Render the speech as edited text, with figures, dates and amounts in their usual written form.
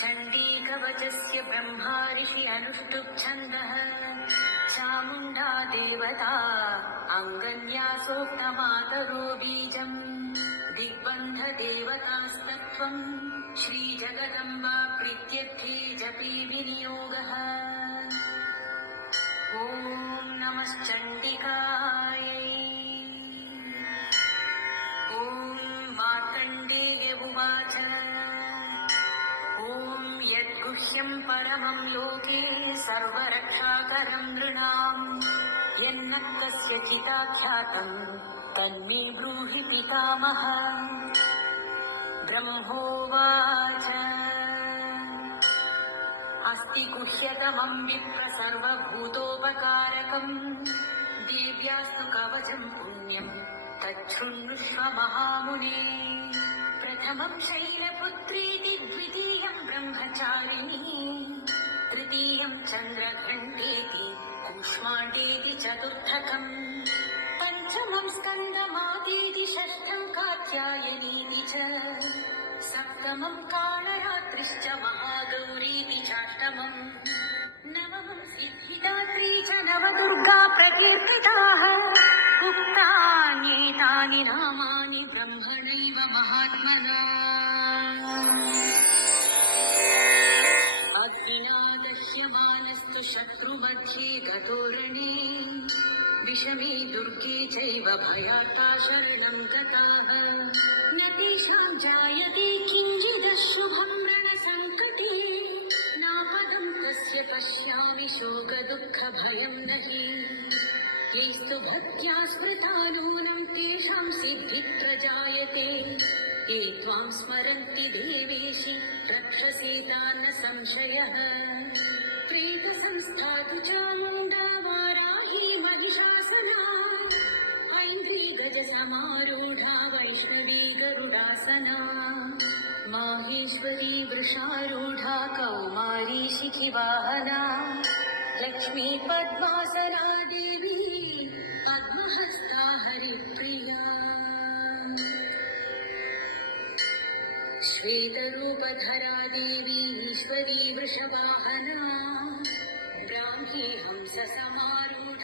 चण्डीकवचस्य ब्रह्मा ऋषि अनुष्टुप् छन्दः चामुण्डा देवता अङ्गन्यासोक्तमातरो बीजम् दिग्बन्धदेवतास्तत्त्वम् श्रीजगदम्बा प्रीत्यर्थे जपे विनियोगः। ॐ नमश्चण्डिकायै। ॐ मार्कण्डेय उवाच ॐ यद्गुह्यं परमं लोके सर्वरक्षाकरं नृणां यन्न कस्यचिदाख्यातं तन्मे ब्रूहि पितामह। ब्रह्मोवाच अस्ति गुह्यतमं विप्र सर्वभूतोपकारकं देव्यास्तु कवचं पुण्यं तच्छृण्वस्व महामुने। प्रथमं शैलपुत्रीति द्वितीयं ब्रह्मचारिणी तृतीयं चन्द्रघण्टेति कूष्माण्डेति चतुर्थकम् पञ्चमं स्कन्दमादेति षष्ठं कात्यायनीति च सप्तमं कालरात्रिश्च महागौरीति चाष्टमम् नवमं सिद्धिदात्री च नवदुर्गा प्रकीर्तिताः उक्तान्येतानि नामानि ब्रह्मणैव महात्मना। अग्निना दह्यमानस्तु शत्रुमध्ये गतोरणे विषमे दुर्गे चैव भयाता शरणं गताः न तेषां जायते किञ्चिदशुभं रणसङ्कटे नापदं तस्य पश्यामि शोकदुःखभयं नहि यैस्तु भक्त्या स्मृता नूनं तेषां सिद्धिप्रजायते ये त्वां स्मरन्ति देवेशि रक्षसे तान् न संशयः। प्रेतसंस्थातु चामुण्डा वाराही महिषासना ऐन्द्री गजसमारूढा वैष्णवी गरुडासना माहेश्वरी वृषारूढा कौमारी शिखिवाहना लक्ष्मी पद्मासना देवी पद्महस्ता हरिप्रिया श्वेतरूपधरा देवी ईश्वरी वृषवाहना ब्राह्मी हंससमारूढा